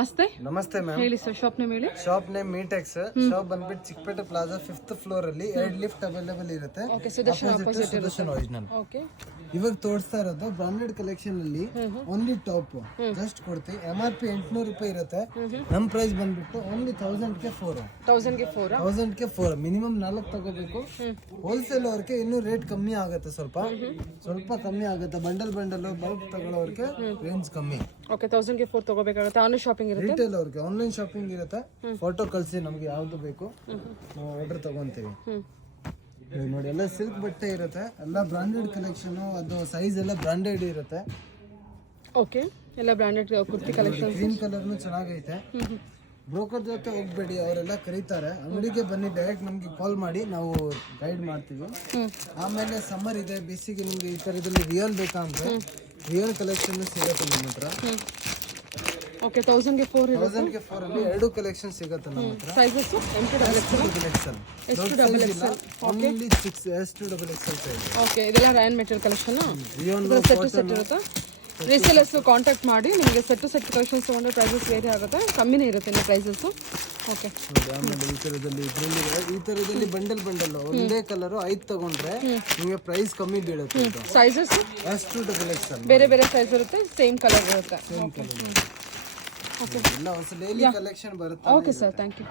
ನಮಸ್ತೆ. ನಮಸ್ತೆ ಮ್ಯಾಮ್. ಹೇಳಿ ಸರ್, ಶಾಪ್ ನೇಮ್ ಹೇಳಿ. Shop name Meetex. ಶಾಪ್ ಬಂದ್ಬಿಟ್ಟು ಚಿಕ್ಕಪೇಟೆ ಪ್ಲಾಜಾ 5th ಫ್ಲೋರ್ ಅಲ್ಲಿ 2 ಲಿಫ್ಟ್ ಅವೈಲೇಬಲ್ ಇರುತ್ತೆ. ಸುದರ್ಶನ್ ಒರಿಜಿನಲ್. ಓಕೆ, ಇವಾಗ ತೋರಿಸ್ತಾ ಇರೋದು ಬ್ರಾಂಡೆಡ್ ಕಲೆಕ್ಷನ್ ಅಲ್ಲಿ ಓನ್ಲಿ ಟಾಪ್ ಜಸ್ಟ್ ಕೊಡ್ತೀವಿ. MRP 800 ರೂಪಾಯಿ ಇರುತ್ತೆ. ನಮ್ ಪ್ರೈಸ್ ಬಂದ್ಬಿಟ್ಟು ಓನ್ಲಿ 1000 ಗೆ 4. 1000 ಗೆ 4 ಮಿನಿಮಮ್ 4 ತಗೋಬೇಕು. ಹೋಲ್ಸೇಲ್ ಅವ್ರಿಗೆ ಇನ್ನೂ ರೇಟ್ ಕಮ್ಮಿ ಆಗುತ್ತೆ, ಸ್ವಲ್ಪ ಕಮ್ಮಿ ಆಗುತ್ತೆ. ಬಂಡಲ್ ಬಲ್ಕ್ ತಗೊಳ್ಳೋರ್ಗೆ ರೇಂಜ್ ಕಮ್ಮಿ. ಓಕೆ, 1000 ಗೆ 4 ತಗೋಬೇಕಾಗುತ್ತೆ. ಆನ್ಲೈನ್ ಶಾಪಿಂಗ್ ಇರುತ್ತೆ. ರಿಟೇಲ್ ಅವ್ರಿಗೆ ಆನ್ಲೈನ್ ಶಾಪಿಂಗ್ ಇರುತ್ತೆ. ಫೋಟೋ ಕಳಿಸಿ ನಮ್ಗೆ ಯಾವ್ದು ಬೇಕು ನಾವು ಆರ್ಡರ್ ತಗೊಂತೀವಿ. ನೋಡಿ, ಎಲ್ಲ ಸಿಲ್ಕ್ ಬಟ್ಟೆ ಇರುತ್ತೆ, ಎಲ್ಲ ಬ್ರಾಂಡೆಡ್ ಕಲೆಕ್ಷನ್. ಅದು ಸೈಜ್ ಎಲ್ಲ ಬ್ರಾಂಡೆಡ್ ಇರುತ್ತೆ. ಓಕೆ, ಎಲ್ಲ ಬ್ರಾಂಡೆಡ್ ಕುರ್ತಿ ಕಲೆಕ್ಷನ್. ಗ್ರೀನ್ ಕಲರ್ನು ಚೆನ್ನಾಗೈತೆ. ಬ್ರೋಕರ್ ಜೊತೆ ಹೋಗ್ಬೇಡಿ, ಅವರೆಲ್ಲ ಕರೀತಾರೆ. ಅಂಗಡಿಗೆ ಬನ್ನಿ, ಡೈರೆಕ್ಟ್ ನಮ್ಗೆ ಕಾಲ್ ಮಾಡಿ, ನಾವು ಗೈಡ್ ಮಾಡ್ತೀವಿ. ಆಮೇಲೆ ಸಮ್ಮರ್ ಇದೆ, ಬೇಸಿಗೆ ನಿಮ್ಗೆ ಈ ಥರದಲ್ಲಿ ರಿಯಲ್ ಬೇಕಾ ಅಂದ್ರೆ ರಿಯಲ್ ಕಲೆಕ್ಷನ್ ಸಿಗುತ್ತೆ ನಮ್ಮ ಹತ್ರ. ಓಕೆ, 1000 ಗೆ 4 ಇದೆ. 1000 ಗೆ 4 ಅಲ್ಲಿ 2 ಕಲೆಕ್ಷನ್ ಸಿಗುತ್ತೆ ನಮ್ಮ ಹತ್ರ. ಸೈಜಸ್ ಕಲೆಕ್ಷನ್ ಎಷ್ಟು double XL? Only 6S to double XL size. Okay, ಇದೆಲ್ಲ rayon material collection. Rayon set ಇರುತ್ತೆ. ರೀಸೇಲರ್ಸ್ ಕಾಂಟ್ಯಾಕ್ಟ್ ಮಾಡಿ ನಿಮಗೆ ಸೆಟ್ ಕಲೆಕ್ಷನ್ಸ್ ತಗೊಂಡ್ರೆ ಪ್ರೈಸಸ್ ವೇರಿ ಆಗುತ್ತೆ, ಕಮ್ಮಿನೇ ಇರುತ್ತೆ ನಿಮ್ಮ ಪ್ರೈಸಸ್. ಓಕೆ, ಆಮೇಲೆ ಈ ತರದಲ್ಲಿ ಬಂಡಲ್ ಒಂದೇ ಕಲರ್ 5 ತಗೊಂಡ್ರೆ ನಿಮಗೆ ಪ್ರೈಸ್ ಕಮ್ಮಿ ಬೀಳುತ್ತೆ. Sizes S to double XL ಬೇರೆ ಸೈಜ್ ಇರುತ್ತೆ, ಸೇಮ್ ಕಲರ್ ಇರುತ್ತೆ. ಎಲ್ಲ ಹೊಸ ಡೈಲಿ ಕಲೆಕ್ಷನ್ ಬರುತ್ತೆ. Okay sir, thank you.